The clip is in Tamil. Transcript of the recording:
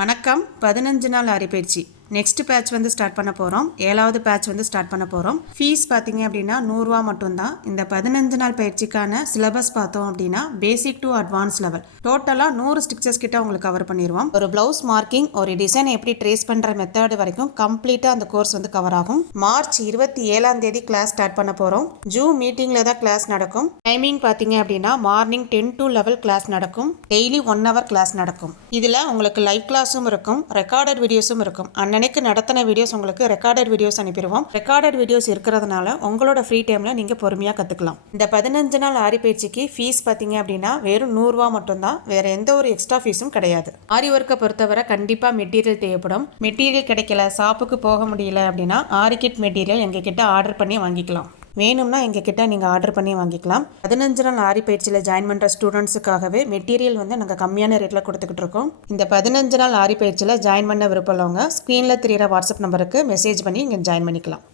வணக்கம். 15 நாள் ஆரிப்பயிற்சி நெக்ஸ்ட் பேட்ச் வந்து ஸ்டார்ட் பண்ண போகிறோம். 7வது பேட்ச் வந்து ஸ்டார்ட் பண்ண போகிறோம். ஃபீஸ் பார்த்தீங்க அப்படின்னா 100 ரூபா மட்டும்தான். இந்த 15 நாள் பயிற்சிக்கான சிலபஸ் பார்த்தோம் அப்படின்னா பேசிக் டு அட்வான்ஸ் லெவல் டோட்டலாக 100 ஸ்டிச்சஸ் கிட்ட உங்களுக்கு கவர் பண்ணிடுவோம். ஒரு ப்ளவுஸ் மார்க்கிங், ஒரு டிசைன் எப்படி ட்ரேஸ் பண்ணுற மெத்தட் வரைக்கும் கம்ப்ளீட்டாக அந்த கோர்ஸ் வந்து கவர் ஆகும். மார்ச் 27ஆம் தேதி கிளாஸ் ஸ்டார்ட் பண்ண போகிறோம். ஜூம் மீட்டிங்கில் தான் கிளாஸ் நடக்கும். டைமிங் பார்த்தீங்க அப்படின்னா மார்னிங் 10 to 11 கிளாஸ் நடக்கும். டெய்லி 1 hour கிளாஸ் நடக்கும். இதில் உங்களுக்கு லைவ் கிளாஸும் இருக்கும், ரெக்கார்டட் வீடியோஸும் இருக்கும். அன்னைக்கு நடத்தின வீடியோஸ் உங்களுக்கு ரெக்கார்டட் வீடியோஸ் அனுப்பிடுவோம். ரெக்கார்டட் வீடியோஸ் இருக்கிறதுனால உங்களோட ஃப்ரீ டைமில் நீங்கள் பொறுமையாக கற்றுக்கலாம். இந்த 15 நாள் ஆரி பயிற்சிக்கு ஃபீஸ் பார்த்தீங்க அப்படின்னா வெறும் 100 ரூபா மட்டும்தான். வேற எந்த ஒரு எக்ஸ்ட்ரா ஃபீஸும் கிடையாது. ஆரி ஒர்க்கை பொறுத்தவரை கண்டிப்பாக மெட்டீரியல் தேவைப்படும். மெட்டீரியல் கிடைக்கல, ஷாப்புக்கு போக முடியல அப்படின்னா ஆரி கிட் மெட்டீரியல் எங்ககிட்ட ஆர்டர் பண்ணி வாங்கிக்கலாம். வேணும்னா எங்ககிட்ட நீங்கள் ஆர்டர் பண்ணி வாங்கிக்கலாம். 15 நாள் ஆரி பயிற்சியில் ஜாயின் பண்ணுற ஸ்டூடெண்ட்ஸுக்காகவே மெட்டீரியல் வந்து நாங்கள் கம்மியான ரேட்டில் கொடுத்துக்கிட்டு இருக்கோம். இந்த 15 நாள் ஆரி பயிற்சியில் ஜாயின் பண்ண விருப்பம் உள்ளவங்க ஸ்க்ரீனில் தெரியிற வாட்ஸ்அப் நம்பருக்கு மெசேஜ் பண்ணி இங்கே ஜாயின் பண்ணிக்கலாம்.